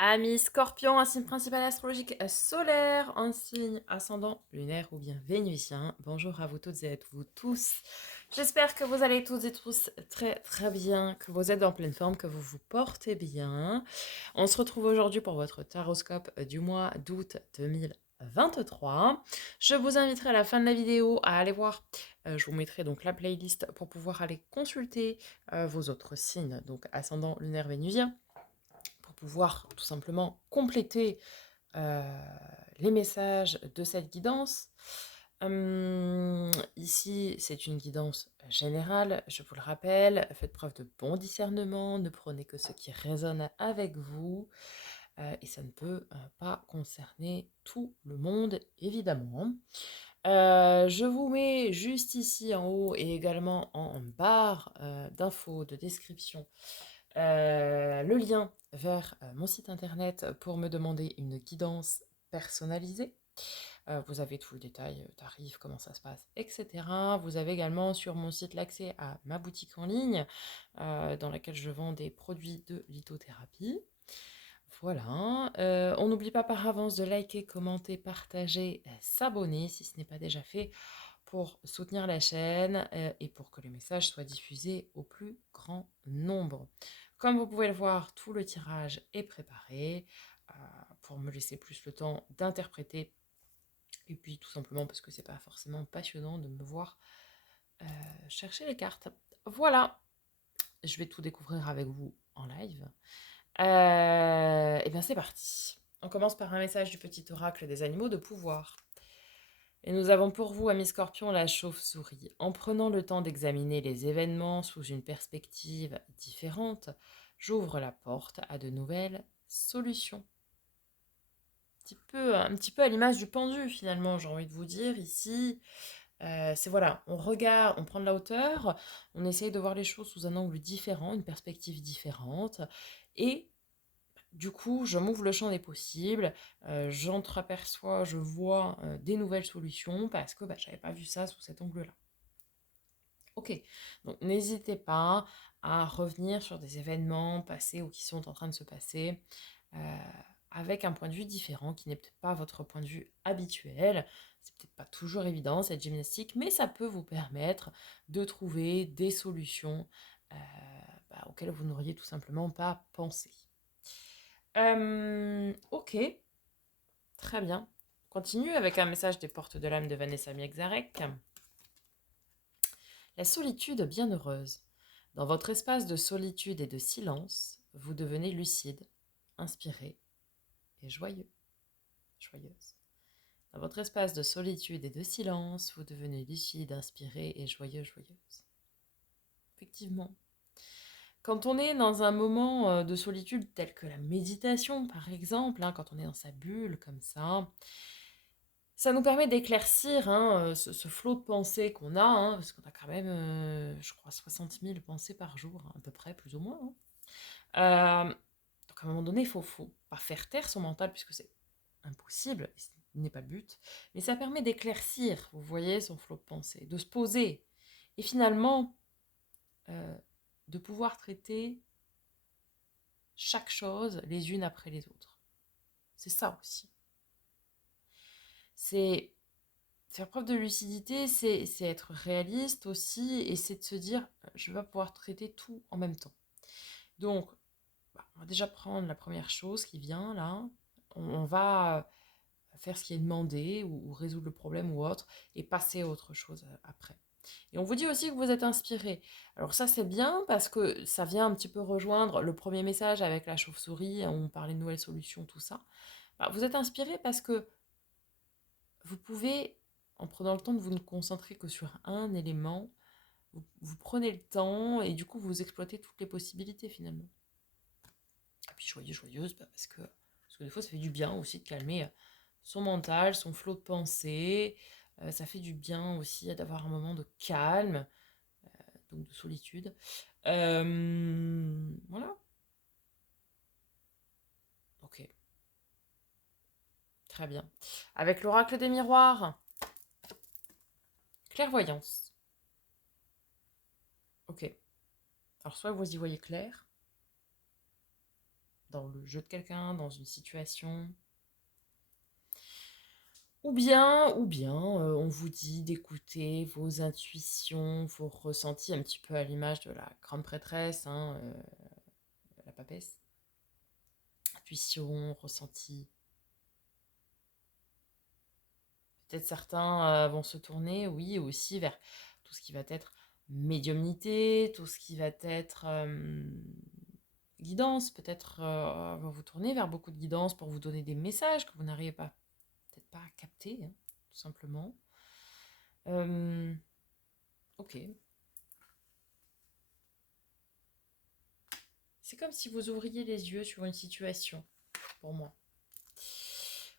Amis Scorpion, un signe principal astrologique solaire, un signe ascendant lunaire ou bien vénusien. Bonjour à vous toutes et à vous tous. J'espère que vous allez toutes et tous très très bien, que vous êtes en pleine forme, que vous vous portez bien. On se retrouve aujourd'hui pour votre taroscope du mois d'août 2023. Je vous inviterai à la fin de la vidéo à aller voir, je vous mettrai donc la playlist pour pouvoir aller consulter vos autres signes, donc ascendant lunaire vénusien, pour pouvoir tout simplement compléter euh, les messages de cette guidance. Ici, c'est une guidance générale, je vous le rappelle. Faites preuve de bon discernement, ne prenez que ce qui résonne avec vous, et ça ne peut pas concerner tout le monde, évidemment. Je vous mets juste ici en haut et également en barre d'infos, de description, le lien vers mon site internet pour me demander une guidance personnalisée. Vous avez tout le détail, tarif, comment ça se passe, etc. Vous avez également sur mon site l'accès à ma boutique en ligne dans laquelle je vends des produits de lithothérapie. Voilà. On n'oublie pas par avance de liker, commenter, partager, s'abonner si ce n'est pas déjà fait pour soutenir la chaîne et pour que le message soit diffusé au plus grand nombre. Comme vous pouvez le voir, tout le tirage est préparé pour me laisser plus le temps d'interpréter, et puis tout simplement parce que c'est pas forcément passionnant de me voir chercher les cartes. Voilà, je vais tout découvrir avec vous en live. Et bien c'est parti. On commence par un message du petit oracle des animaux de pouvoir. Et nous avons pour vous, amis Scorpion, la chauve-souris. En prenant le temps d'examiner les événements sous une perspective différente, j'ouvre la porte à de nouvelles solutions. Un petit peu à l'image du pendu, finalement, j'ai envie de vous dire ici. C'est voilà, on regarde, on prend de la hauteur, on essaye de voir les choses sous un angle différent, une perspective différente, et du coup, je m'ouvre le champ des possibles, j'entreaperçois, je vois des nouvelles solutions parce que je n'avais pas vu ça sous cet angle-là. Ok, donc n'hésitez pas à revenir sur des événements passés ou qui sont en train de se passer euh, avec un point de vue différent qui n'est peut-être pas votre point de vue habituel. C'est peut-être pas toujours évident cette gymnastique, mais ça peut vous permettre de trouver des solutions auxquelles vous n'auriez tout simplement pas pensé. Ok, très bien. Continue avec un message des portes de l'âme de Vanessa Miexarek. La solitude bienheureuse. Dans votre espace de solitude et de silence, vous devenez lucide, inspiré et joyeux. Joyeuse. Dans votre espace de solitude et de silence, vous devenez lucide, inspiré et joyeux, joyeuse. Effectivement. Quand on est dans un moment de solitude tel que la méditation, par exemple, quand on est dans sa bulle comme ça nous permet d'éclaircir ce flot de pensées qu'on a, parce qu'on a quand même, je crois, 60 000 pensées par jour, à peu près, plus ou moins. Donc à un moment donné, faut pas faire taire son mental, puisque c'est impossible, et ce n'est pas le but, mais ça permet d'éclaircir, vous voyez, son flot de pensées, de se poser, et finalement, euh, de pouvoir traiter chaque chose les unes après les autres. C'est ça aussi. C'est faire preuve de lucidité, c'est être réaliste aussi, et c'est de se dire, je vais pouvoir traiter tout en même temps. Donc, on va déjà prendre la première chose qui vient là, on va faire ce qui est demandé, ou résoudre le problème ou autre, et passer à autre chose après. Et on vous dit aussi que vous êtes inspiré. Alors ça c'est bien parce que ça vient un petit peu rejoindre le premier message avec la chauve-souris, où on parlait de nouvelles solutions, tout ça. Vous êtes inspiré parce que vous pouvez, en prenant le temps de vous ne concentrer que sur un élément, vous prenez le temps et du coup vous exploitez toutes les possibilités finalement. Et puis joyeux, joyeuse, parce que des fois ça fait du bien aussi de calmer son mental, son flot de pensée. Ça fait du bien aussi d'avoir un moment de calme, donc de solitude. Voilà. Ok, très bien. Avec l'oracle des miroirs, clairvoyance. Ok. Alors soit vous y voyez clair dans le jeu de quelqu'un, dans une situation. Ou bien, on vous dit d'écouter vos intuitions, vos ressentis, un petit peu à l'image de la grande prêtresse, hein, la papesse. Intuition, ressenti. Peut-être certains vont se tourner, oui, aussi vers tout ce qui va être médiumnité, tout ce qui va être guidance. Peut-être vont vous tourner vers beaucoup de guidance pour vous donner des messages que vous n'arrivez pas, peut-être pas à capter, hein, tout simplement. Ok. C'est comme si vous ouvriez les yeux sur une situation, pour moi.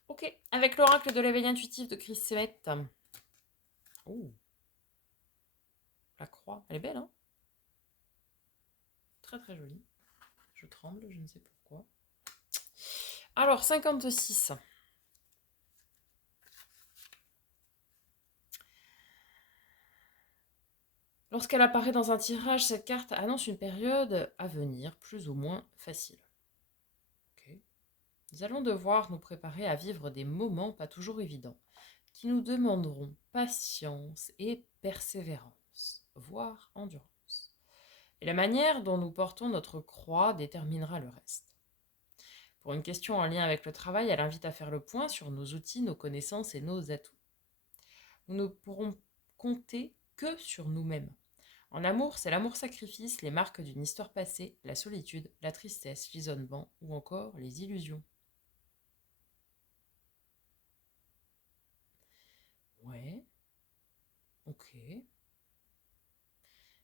Ok, avec l'oracle de l'éveil intuitif de Chris Semet. Oh, la croix, elle est belle, hein? Très très jolie. Je tremble, je ne sais pourquoi. Alors, 56. Lorsqu'elle apparaît dans un tirage, cette carte annonce une période à venir plus ou moins facile. Okay. Nous allons devoir nous préparer à vivre des moments pas toujours évidents, qui nous demanderont patience et persévérance, voire endurance. Et la manière dont nous portons notre croix déterminera le reste. Pour une question en lien avec le travail, elle invite à faire le point sur nos outils, nos connaissances et nos atouts. Nous ne pourrons compter que sur nous-mêmes. En amour, c'est l'amour-sacrifice, les marques d'une histoire passée, la solitude, la tristesse, l'isolement ou encore les illusions. Ouais, ok.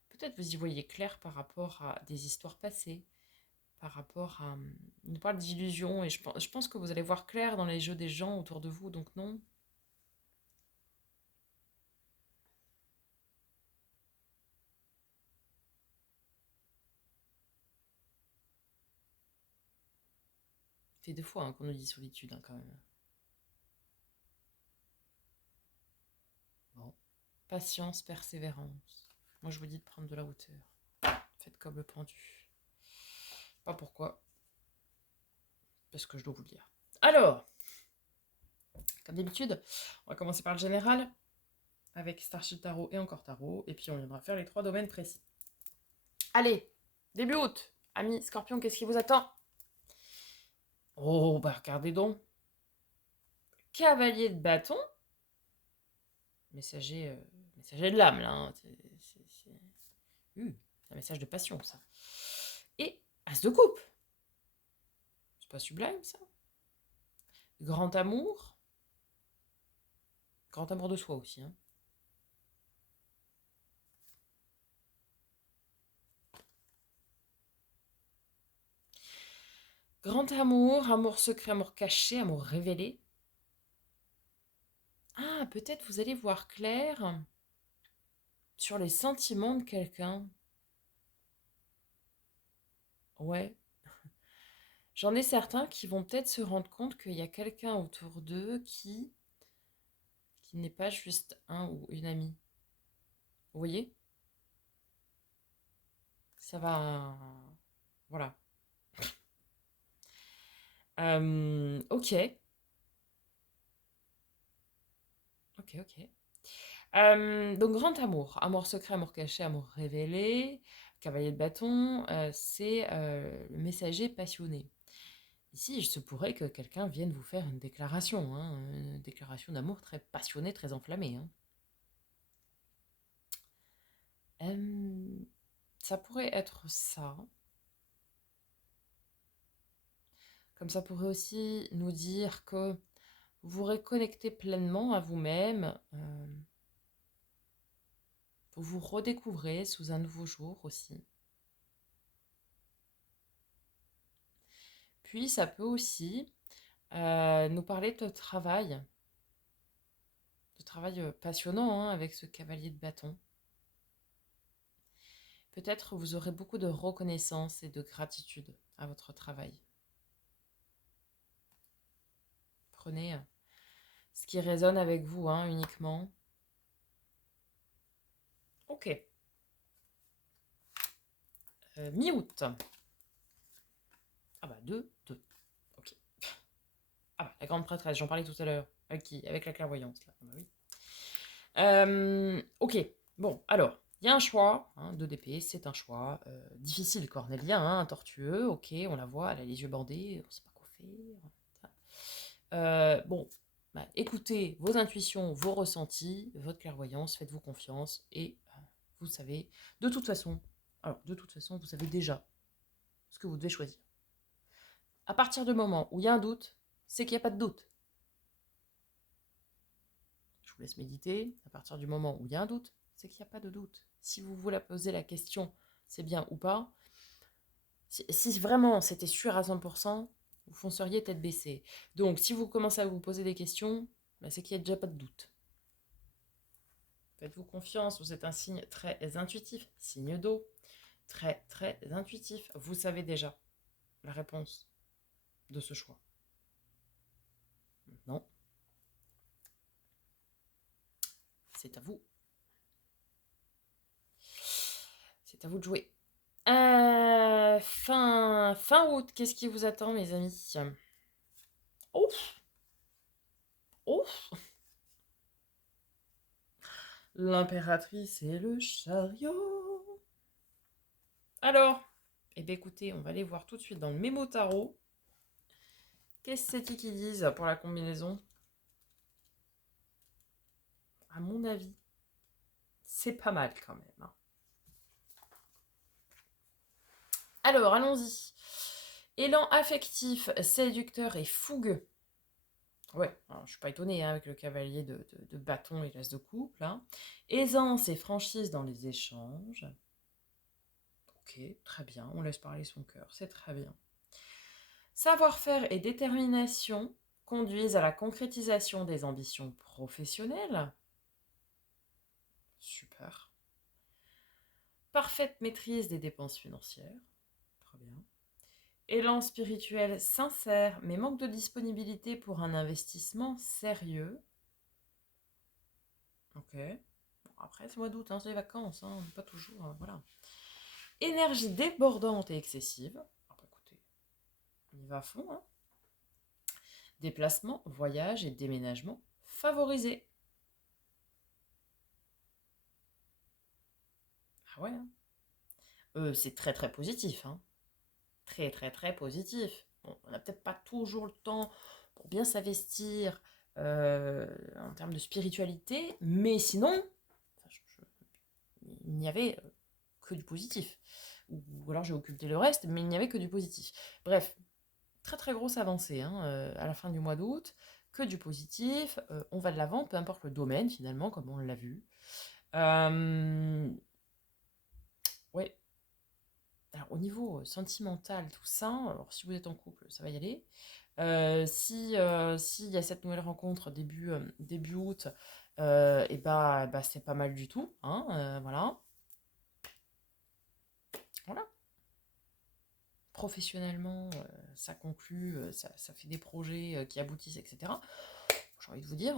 Peut-être vous y voyez clair par rapport à des histoires passées, par rapport à... On nous parle d'illusions et je pense que vous allez voir clair dans les jeux des gens autour de vous, donc non. C'est 2 fois hein, qu'on nous dit solitude hein, quand même. Bon. Patience, persévérance. Moi je vous dis de prendre de la hauteur. Faites comme le pendu. Pas pourquoi. Parce que je dois vous le dire. Alors, comme d'habitude, on va commencer par le général, avec Starship Tarot et encore Tarot, et puis on viendra faire les 3 domaines précis. Allez, début août, amis Scorpion, qu'est-ce qui vous attend? Oh, bah regardez donc. Cavalier de bâton, messager, messager de l'âme, là. Hein. C'est un message de passion, ça. Et As de coupe. C'est pas sublime, ça? Grand amour. Grand amour de soi aussi, hein. Grand amour, amour secret, amour caché, amour révélé. Ah, peut-être vous allez voir clair sur les sentiments de quelqu'un. Ouais. J'en ai certains qui vont peut-être se rendre compte qu'il y a quelqu'un autour d'eux qui n'est pas juste un ou une amie. Vous voyez? Ça va... Voilà. Ok. Ok, ok. Donc, grand amour. Amour secret, amour caché, amour révélé. Cavalier de bâton, c'est le messager passionné. Ici, il se pourrait que quelqu'un vienne vous faire une déclaration, hein, une déclaration d'amour très passionnée, très enflammée. Hein. Ça pourrait être ça. Comme ça pourrait aussi nous dire que vous vous reconnectez pleinement à vous-même, vous vous redécouvrez sous un nouveau jour aussi. Puis ça peut aussi nous parler de travail passionnant hein, avec ce cavalier de bâton. Peut-être vous aurez beaucoup de reconnaissance et de gratitude à votre travail. Prenez ce qui résonne avec vous hein, uniquement. Ok. Mi-août. Ah bah 2, 2. Ok. Ah bah la grande prêtresse, j'en parlais tout à l'heure. Avec qui? Avec la clairvoyance, là. Ah bah oui. Ok, bon, alors, il y a un choix, hein, 2 d'épée, c'est un choix. Difficile, cornélien, hein, tortueux, ok, on la voit, elle a les yeux bandés, on sait pas quoi faire. Bon, bah, écoutez vos intuitions, vos ressentis, votre clairvoyance, faites-vous confiance, et vous savez, de toute façon, vous savez déjà ce que vous devez choisir. À partir du moment où il y a un doute, c'est qu'il n'y a pas de doute. Je vous laisse méditer. À partir du moment où il y a un doute, c'est qu'il n'y a pas de doute. Si vous voulez poser la question, c'est bien ou pas, si vraiment c'était sûr à 100%, vous fonceriez tête baissée. Donc, si vous commencez à vous poser des questions, bah, c'est qu'il n'y a déjà pas de doute. Faites-vous confiance, vous êtes un signe très intuitif, signe d'eau, très intuitif. Vous savez déjà la réponse de ce choix. Maintenant, c'est à vous. C'est à vous de jouer. Fin août, qu'est-ce qui vous attend, mes amis? Ouf, ouf. L'impératrice et le chariot. Alors, eh bien écoutez, on va aller voir tout de suite dans le mémo tarot. Qu'est-ce que c'est qu'ils disent pour la combinaison? À mon avis, c'est pas mal quand même, hein. Alors, allons-y. Élan affectif, séducteur et fougueux. Ouais, alors, je suis pas étonnée hein, avec le cavalier de bâton et l'as de couple. Hein. Aisance et franchise dans les échanges. Ok, très bien, on laisse parler son cœur, c'est très bien. Savoir-faire et détermination conduisent à la concrétisation des ambitions professionnelles. Super. Parfaite maîtrise des dépenses financières. Très bien. Élan spirituel sincère, mais manque de disponibilité pour un investissement sérieux. Ok. Bon, après, c'est mois d'août, hein, c'est les vacances, hein, pas toujours. Voilà. Énergie débordante et excessive. Ah bah écoutez, on y va à fond. Hein. Déplacement, voyage et déménagement favorisés. Ah ouais. Hein. C'est très positif. Hein. Très positif. Bon, on n'a peut-être pas toujours le temps pour bien s'investir en termes de spiritualité, mais sinon, il n'y avait que du positif. Ou alors j'ai occulté le reste, mais il n'y avait que du positif. Bref, très grosse avancée hein, à la fin du mois d'août, que du positif, on va de l'avant, peu importe le domaine finalement, comme on l'a vu. Ouais. Alors au niveau sentimental, tout ça, alors si vous êtes en couple, ça va y aller. S'il y a cette nouvelle rencontre début août, et bah, c'est pas mal du tout. Hein, voilà. Voilà. Professionnellement, ça conclut, ça fait des projets qui aboutissent, etc. J'ai envie de vous dire,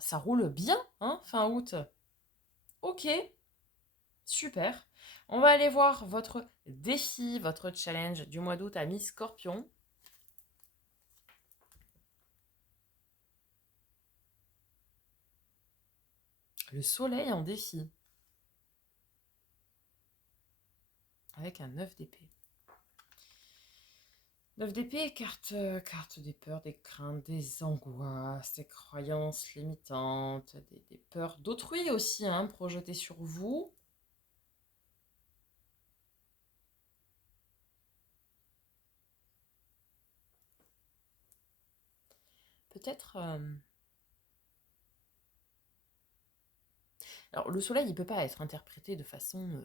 ça roule bien, hein, fin août. Ok, super. On va aller voir votre défi, votre challenge du mois d'août à Miss Scorpion. Le soleil en défi. Avec un 9 d'épée. 9 d'épée, carte des peurs, des craintes, des angoisses, des croyances limitantes, des peurs d'autrui aussi, hein, projetées sur vous. Peut-être... Alors, le soleil, il ne peut pas être interprété de façon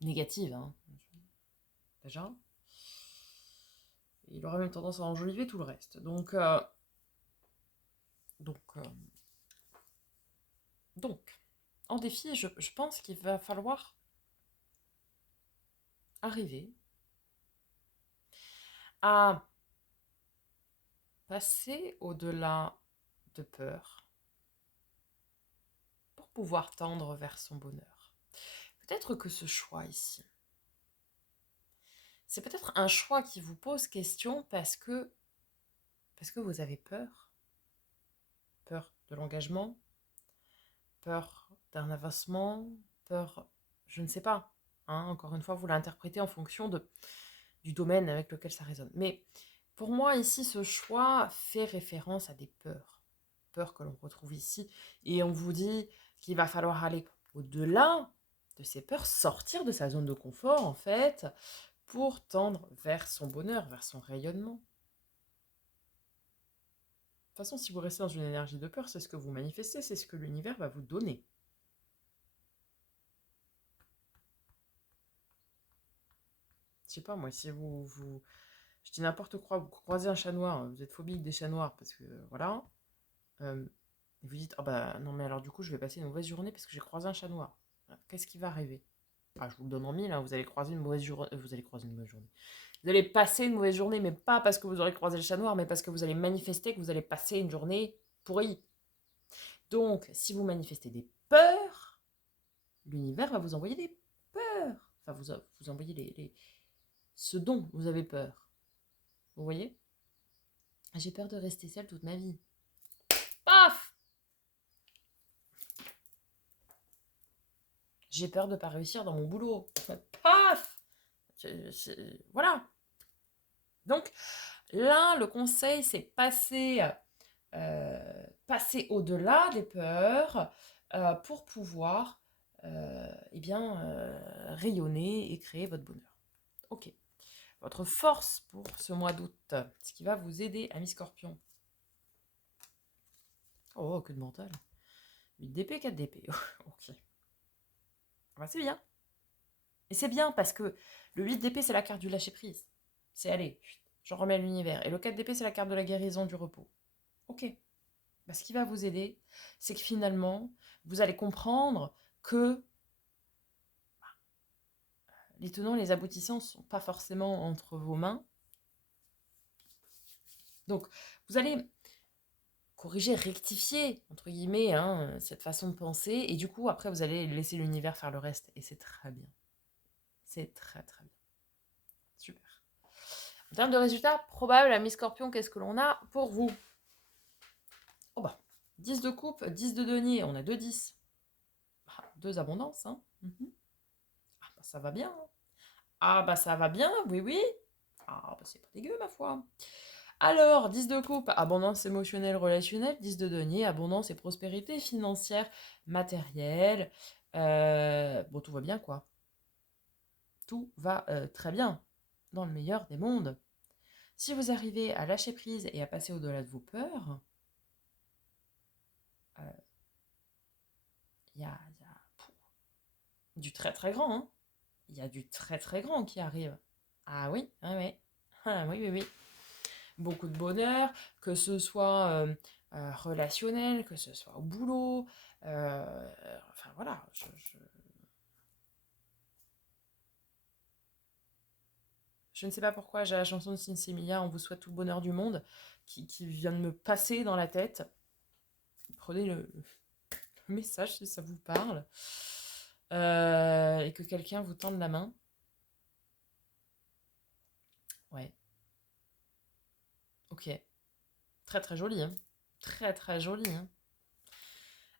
négative, hein, déjà. Il aurait même tendance à enjoliver tout le reste. Donc, euh, donc en défi, je pense qu'il va falloir arriver à passer au-delà de peur pour pouvoir tendre vers son bonheur. Peut-être que ce choix ici, c'est peut-être un choix qui vous pose question parce que vous avez peur. Peur de l'engagement, peur d'un avancement, peur, je ne sais pas. Hein, encore une fois, vous l'interprétez en fonction du domaine avec lequel ça résonne. Mais pour moi, ici, ce choix fait référence à des peurs. Peurs que l'on retrouve ici. Et on vous dit qu'il va falloir aller au-delà de ces peurs, sortir de sa zone de confort, en fait, pour tendre vers son bonheur, vers son rayonnement. De toute façon, si vous restez dans une énergie de peur, c'est ce que vous manifestez, c'est ce que l'univers va vous donner. Je sais pas, moi, si je dis n'importe quoi, vous croisez un chat noir, vous êtes phobique des chats noirs, parce que, voilà, et vous dites, ah bah non, mais alors du coup, je vais passer une mauvaise journée parce que j'ai croisé un chat noir. Qu'est-ce qui va arriver? Ah, je vous le donne en mille, hein, vous allez croiser une mauvaise journée, vous allez croiser une mauvaise journée. Vous allez passer une mauvaise journée, mais pas parce que vous aurez croisé le chat noir, mais parce que vous allez manifester que vous allez passer une journée pourrie. Donc, si vous manifestez des peurs, l'univers va vous envoyer des peurs. Enfin, vous envoyer ce dont vous avez peur. Vous voyez? J'ai peur de rester seule toute ma vie. Paf! J'ai peur de ne pas réussir dans mon boulot. Paf! Voilà. Donc, là, le conseil, c'est passer au-delà des peurs pour pouvoir eh bien, rayonner et créer votre bonheur. Ok. Votre force pour ce mois d'août, ce qui va vous aider, ami Scorpion. Oh, que de mental. 8 d'épée, 4 d'épée. Ok. Bah, c'est bien. Et c'est bien parce que le 8 d'épée, c'est la carte du lâcher-prise. C'est allez, je remets l'univers. Et le 4 d'épée, c'est la carte de la guérison, du repos. Ok. Bah, ce qui va vous aider, c'est que finalement, vous allez comprendre que les tenants et les aboutissants ne sont pas forcément entre vos mains. Donc, vous allez corriger, rectifier, entre guillemets, hein, cette façon de penser. Et du coup, après, vous allez laisser l'univers faire le reste. Et c'est très bien. C'est très, très bien. Super. En termes de résultats probables, ami Scorpion, qu'est-ce que l'on a pour vous? Oh bah, 10 de coupe, 10 de denier, on a 2 10. Ah, 2 abondances, hein. Ah bah ça va bien. Hein. Ah bah ça va bien, oui, oui. Ah bah c'est pas dégueu, ma foi. Alors, 10 de coupe, abondance émotionnelle, relationnelle. 10 de denier, abondance et prospérité financière, matérielle. Bon, tout va bien, quoi. Tout va très bien, dans le meilleur des mondes. Si vous arrivez à lâcher prise et à passer au-delà de vos peurs, il y a du très très grand. Hein. Il y a du très très grand qui arrive. Ah oui, ah oui. Ah oui, oui, oui. Beaucoup de bonheur, que ce soit relationnel, que ce soit au boulot. Enfin voilà, je ne sais pas pourquoi j'ai la chanson de Sinsemilia, On vous souhaite tout le bonheur du monde, qui vient de me passer dans la tête. Prenez le message si ça vous parle. Et que quelqu'un vous tende la main. Ouais, ok. Très très joli, hein. Très très joli, hein.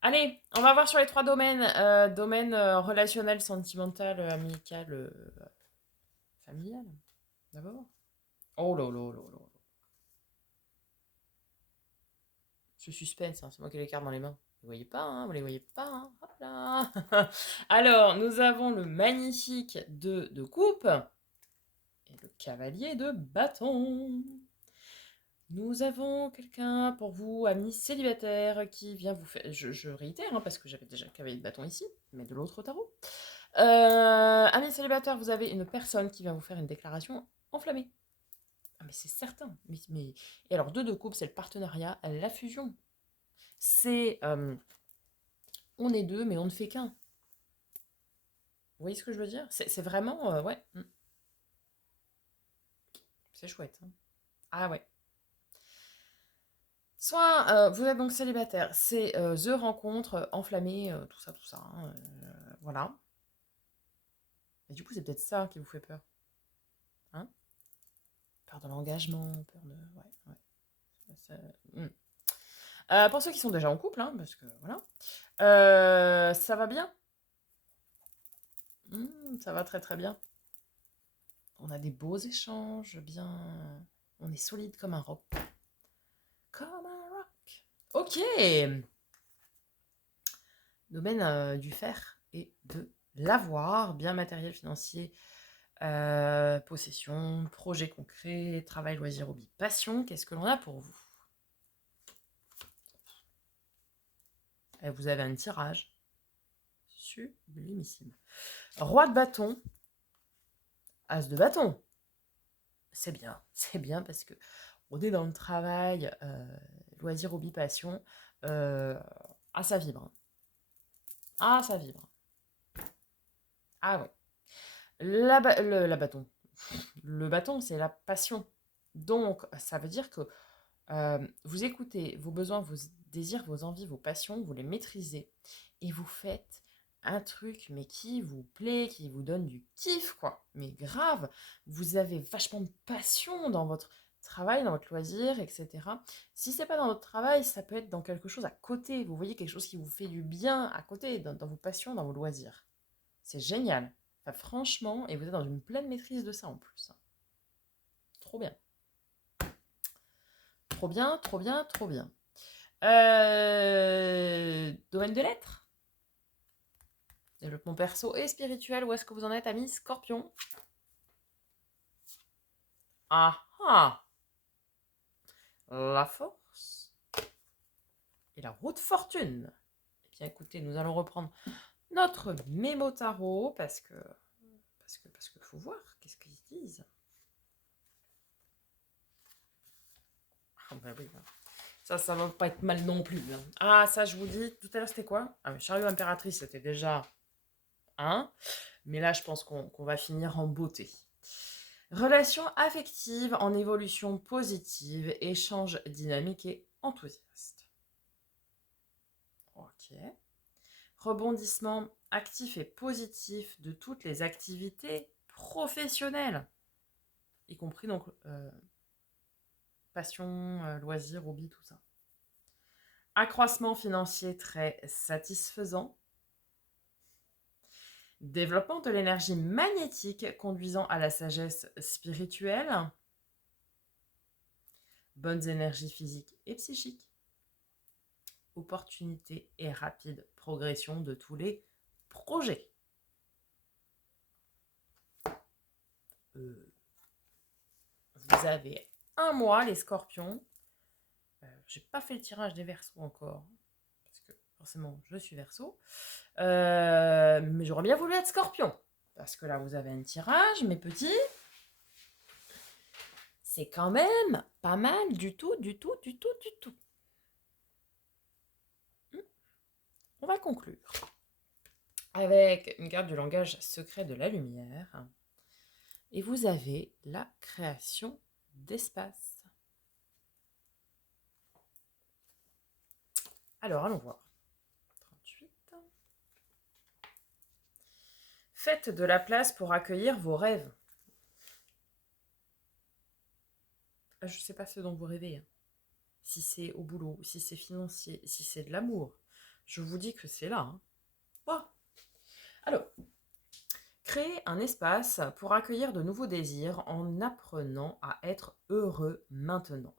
Allez, on va voir sur les 3 domaines. Domaine relationnel, sentimental, amical, familial. D'abord. Oh là là là là. Ce suspense, hein, c'est moi qui ai les cartes dans les mains. Vous voyez pas, hein, vous les voyez pas, hein. Hop là. Alors, nous avons le magnifique 2 de coupe et le cavalier de bâton. Nous avons quelqu'un pour vous, ami célibataire, qui vient vous faire... Je réitère, hein, parce que j'avais déjà le cavalier de bâton ici, mais de l'autre tarot. Ami célibataire, vous avez une personne qui vient vous faire une déclaration enflammée. Ah mais c'est certain. Et alors, 2 de coupe, c'est le partenariat, la fusion. C'est... on est deux, mais on ne fait qu'un. Vous voyez ce que je veux dire? C'est vraiment... ouais. C'est chouette. Hein. Ah ouais. Soit vous êtes donc célibataire, c'est the rencontre, enflammée, tout ça, tout ça. Hein, voilà. Et du coup, c'est peut-être ça qui vous fait peur. Hein? Peur de l'engagement, peur de... Ouais, ouais. Hmm. Pour ceux qui sont déjà en couple, hein, parce que voilà, ça va bien. Ça va très très bien. On a des beaux échanges, bien... On est solide comme un roc. Comme un rock. Ok. Domaine du faire et de l'avoir, bien matériel, financier, possession, projet concret, travail, loisir, hobby, passion. Qu'est-ce que l'on a pour vous? Et vous avez un tirage sublimissime. Roi de bâton, as de bâton. C'est bien parce que on est dans le travail, loisir, hobby, passion. Ah, ça vibre. Ah, ça vibre. Ah ouais. La bâton. Le bâton, c'est la passion. Donc, ça veut dire que vous écoutez vos besoins, vos désirs, vos envies, vos passions, vous les maîtrisez et vous faites un truc, mais qui vous plaît, qui vous donne du kiff, quoi. Mais grave, vous avez vachement de passion dans votre travail, dans votre loisir, etc. Si c'est pas dans votre travail, ça peut être dans quelque chose à côté. Vous voyez quelque chose qui vous fait du bien à côté, dans vos passions, dans vos loisirs. C'est génial. Enfin, franchement, et vous êtes dans une pleine maîtrise de ça en plus. Trop bien. Trop bien, trop bien, trop bien. Domaine de lettres, développement perso et spirituel, où est-ce que vous en êtes, amis Scorpion? Ah ah, la force et la roue de fortune. Eh bien, écoutez, nous allons reprendre notre mémo tarot parce que faut voir qu'est-ce qu'ils disent. Ah bah oui, bah. Ça va pas être mal non plus, hein. Ah, ça, je vous dis, tout à l'heure, c'était quoi? Ah, mais chariot impératrice, c'était déjà un. Mais là, je pense qu'on va finir en beauté. Relation affective en évolution positive, échange dynamique et enthousiaste. Ok. Rebondissement actif et positif de toutes les activités professionnelles, y compris donc passion, loisirs, hobby, tout ça. Accroissement financier très satisfaisant. Développement de l'énergie magnétique conduisant à la sagesse spirituelle. Bonnes énergies physiques et psychiques. Opportunité et rapide progression de tous les projets. Vous avez un mois, les scorpions. J'ai pas fait le tirage des versos encore, parce que forcément, je suis verso. Mais j'aurais bien voulu être scorpion, parce que là, vous avez un tirage, mes petits. C'est quand même pas mal du tout, du tout, du tout, du tout. On va conclure avec une carte du langage secret de la lumière. Et vous avez la création d'espace. Alors, allons voir. 38. Faites de la place pour accueillir vos rêves. Je ne sais pas ce dont vous rêvez. Hein. Si c'est au boulot, si c'est financier, si c'est de l'amour. Je vous dis que c'est là. Hein. Oh. Alors, créez un espace pour accueillir de nouveaux désirs en apprenant à être heureux maintenant.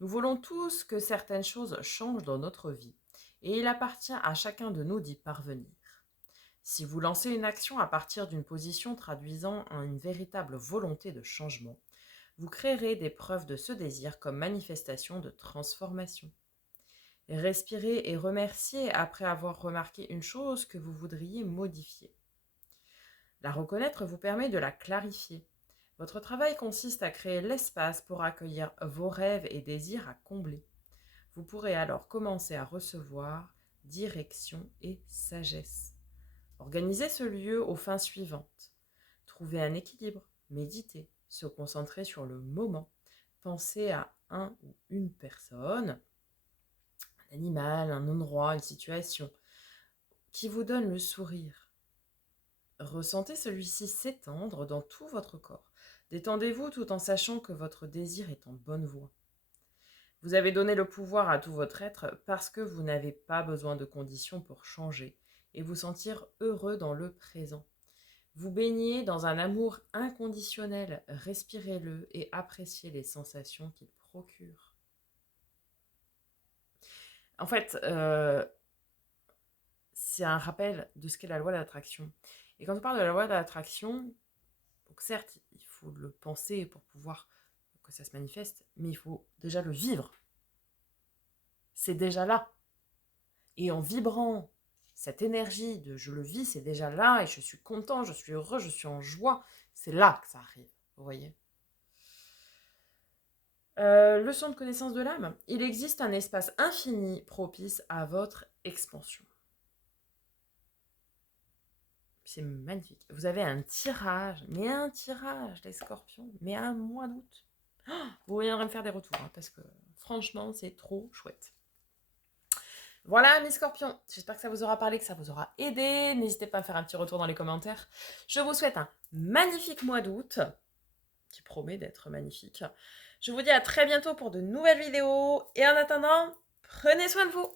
Nous voulons tous que certaines choses changent dans notre vie et il appartient à chacun de nous d'y parvenir. Si vous lancez une action à partir d'une position traduisant une véritable volonté de changement, vous créerez des preuves de ce désir comme manifestation de transformation. Respirez et remerciez après avoir remarqué une chose que vous voudriez modifier. La reconnaître vous permet de la clarifier. Votre travail consiste à créer l'espace pour accueillir vos rêves et désirs à combler. Vous pourrez alors commencer à recevoir direction et sagesse. Organisez ce lieu aux fins suivantes. Trouver un équilibre, méditer, se concentrer sur le moment, penser à un ou une personne, un animal, un endroit, une situation qui vous donne le sourire. Ressentez celui-ci s'étendre dans tout votre corps. Détendez-vous tout en sachant que votre désir est en bonne voie. Vous avez donné le pouvoir à tout votre être parce que vous n'avez pas besoin de conditions pour changer et vous sentir heureux dans le présent. Vous baignez dans un amour inconditionnel, respirez-le et appréciez les sensations qu'il procure. En fait, c'est un rappel de ce qu'est la loi de l'attraction. Et quand on parle de la loi de l'attraction, donc certes, il faut le penser pour pouvoir que ça se manifeste, mais il faut déjà le vivre. C'est déjà là. Et en vibrant cette énergie de je le vis, c'est déjà là, et je suis content, je suis heureux, je suis en joie, c'est là que ça arrive, vous voyez. Leçon de connaissance de l'âme. Il existe un espace infini propice à votre expansion. C'est magnifique. Vous avez un tirage, les scorpions, mais un mois d'août. Vous viendrez me faire des retours, hein, parce que franchement, c'est trop chouette. Voilà mes scorpions, j'espère que ça vous aura parlé, que ça vous aura aidé. N'hésitez pas à me faire un petit retour dans les commentaires. Je vous souhaite un magnifique mois d'août, qui promet d'être magnifique. Je vous dis à très bientôt pour de nouvelles vidéos. Et en attendant, prenez soin de vous.